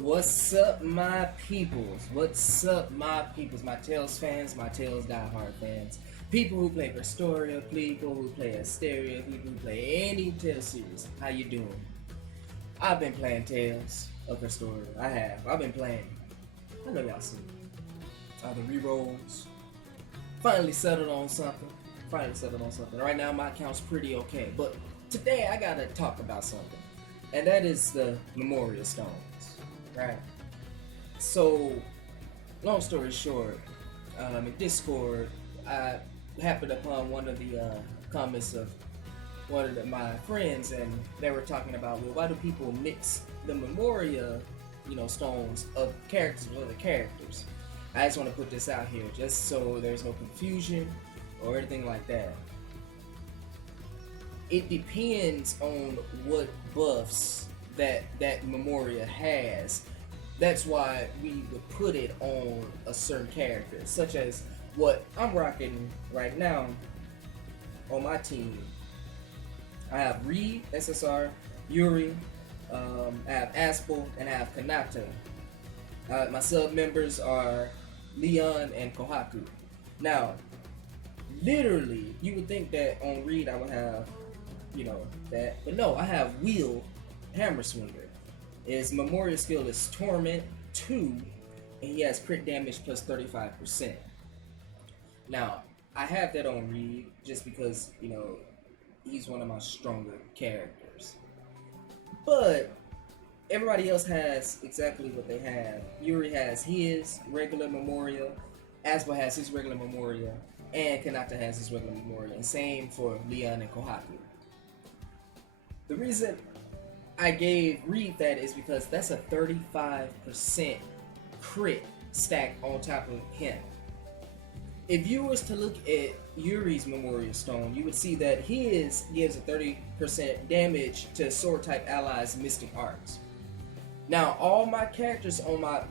What's up, my peoples? What's up, my peoples? My Tales fans, my Tales diehard fans. People who play Crestoria, people who play Asteria, people who play any Tales series. How you doing? I've been playing Tales of Crestoria. I have. I've been playing. I know y'all see. The rerolls. Finally settled on something. Right now, my account's pretty okay. But today, I gotta talk about something. And that is the memoria stones. Right. So, long story short, in Discord, I happened upon one of the comments of one of my friends, and they were talking about, well, why do people mix the memoria, stones of characters with other characters? I just want to put this out here, just so there's no confusion or anything like that. It depends on what buffs that memoria has. That's why we would put it on a certain character, such as what I'm rocking right now on my team. I have Reed, SSR, Yuri, I have Aspel, and I have Kanata. My sub members are Leon and Kohaku. Now, literally, you would think that on Reed I would have, that, but no, I have Wheel, Hammer Swinger. His memoria skill is Torment 2, and he has crit damage plus 35%. Now, I have that on Reed just because, he's one of my stronger characters. But everybody else has exactly what they have. Yuri has his regular memoria, Aspa has his regular memoria, and Kanata has his regular memoria, and same for Leon and Kohaku. The reason I gave Reed that is because that's a 35% crit stack on top of him. If you was to look at Yuri's Memoria Stone, you would see that his gives a 30% damage to sword type allies Mystic Arts. Now, all my characters on my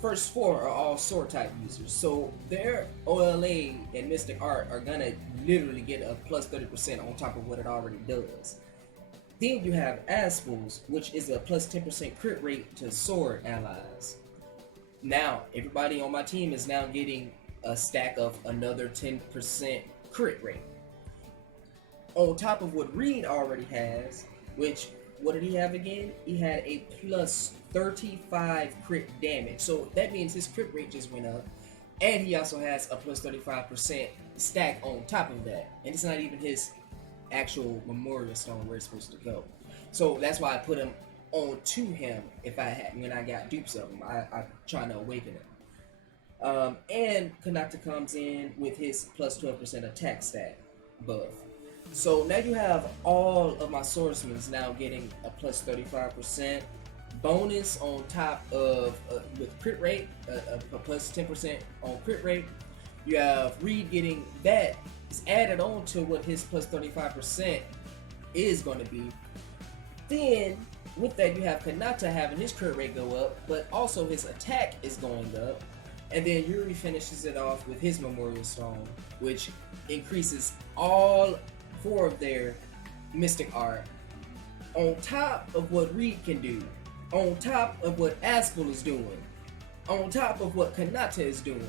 first four are all sword type users, so their OLA and Mystic Art are gonna literally get a plus 30% on top of what it already does. Then you have Aspels, which is a plus 10% crit rate to sword allies. Now, everybody on my team is now getting a stack of another 10% crit rate. On top of what Reed already has, which, what did he have again? He had a plus 35 crit damage. So that means his crit rate just went up. And he also has a plus 35% stack on top of that. And it's not even his actual memoria stone where it's supposed to go. So that's why I put him on to him when I got dupes of him. I'm trying to awaken him. And Kanata comes in with his plus 12% attack stat buff. So now you have all of my swordsmen now getting a plus 35% bonus on top of with crit rate, a plus 10% on crit rate. You have Reed getting that is added on to what his plus 35% is going to be. Then, with that, you have Kanata having his crit rate go up, but also his attack is going up. And then Yuri finishes it off with his Memorial Stone, which increases all four of their Mystic Art, on top of what Reed can do, on top of what Aspel is doing, on top of what Kanata is doing.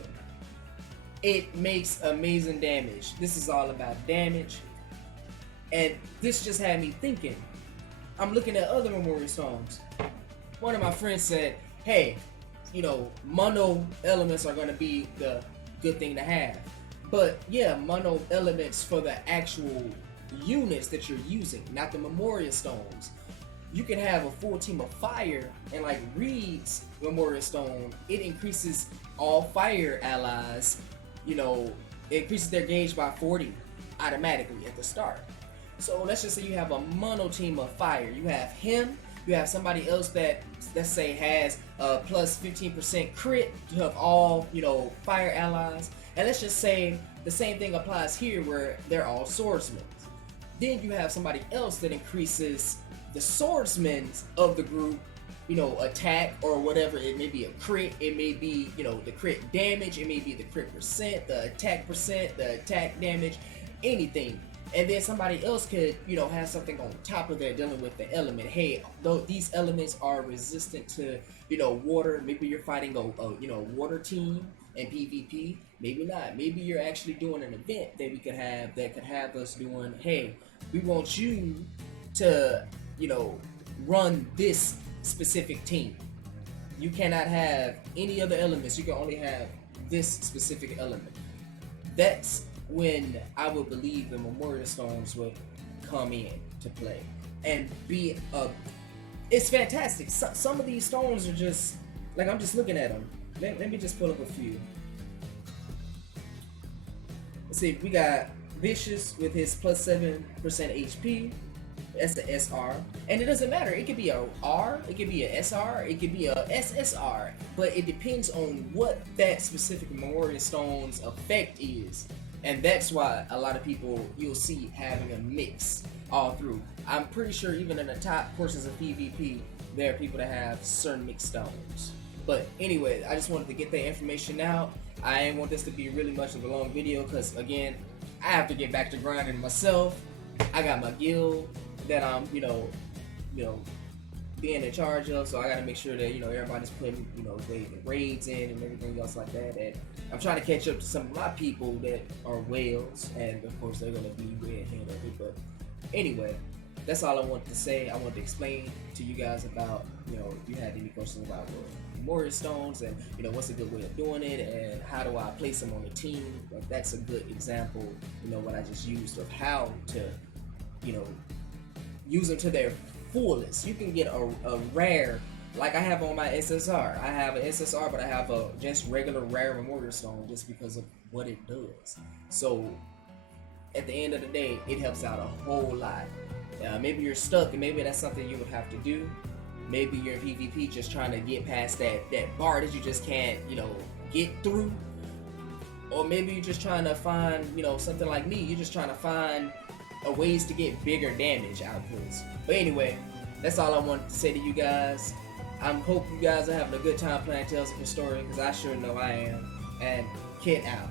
It makes amazing damage. This is all about damage. And this just had me thinking. I'm looking at other Memorial Stones. One of my friends said, hey, mono elements are going to be the good thing to have. But yeah, mono elements for the actual units that you're using, not the Memoria Stones. You can have a full team of fire, and like Reed's Memoria Stone, it increases all fire allies. It increases their gauge by 40 automatically at the start. So let's just say you have a mono team of fire. You have him, you have somebody else that, let's say, has a plus 15% crit of all, fire allies. And let's just say the same thing applies here where they're all swordsmen. Then you have somebody else that increases the swordsmen of the group, attack or whatever. It may be a crit, it may be, the crit damage, it may be the crit percent, the attack damage, anything. And then somebody else could, have something on top of that dealing with the element. Hey, though these elements are resistant to, water. Maybe you're fighting a water team in PvP. Maybe not. Maybe you're actually doing an event that we could have that could have us doing. Hey, we want you to, run this specific team. You cannot have any other elements. You can only have this specific element. That's when I would believe the Memorial Stones would come in to play and be it's fantastic. Some of these stones are just like, I'm just looking at them. Let me just pull up a few. Let's see, we got Vicious with his plus 7% HP. That's the SR, and it doesn't matter. It could be a R, it could be a SR, it could be a SSR, but it depends on what that specific Memorial Stone's effect is, and that's why a lot of people you'll see having a mix all through. I'm pretty sure even in the top portions of PvP, there are people that have certain mixed stones. But anyway, I just wanted to get that information out. I didn't want this to be really much of a long video because, again, I have to get back to grinding myself. I got my guild that I'm, being in charge of, so I gotta make sure that, everybody's putting, the raids in and everything else like that. And I'm trying to catch up to some of my people that are whales, and of course they're gonna be way ahead of it. But anyway, that's all I wanted to say. I wanted to explain to you guys about, if you had any questions about Memorial Stones and, what's a good way of doing it and how do I place them on the team. Like, that's a good example, what I just used of how to, use them to their fullest. You can get a rare, like I have on my SSR. I have an SSR, but I have a just regular rare Memorial Stone just because of what it does. So at the end of the day, it helps out a whole lot. Maybe you're stuck, and maybe that's something you would have to do. Maybe you're in PvP just trying to get past that bar that you just can't, get through. Or maybe you're just trying to find, something like me. You're just trying to find ways to get bigger damage outputs. But anyway, that's all I wanted to say to you guys. I hope you guys are having a good time playing Tales of Crestoria, because I sure know I am. And Kid out.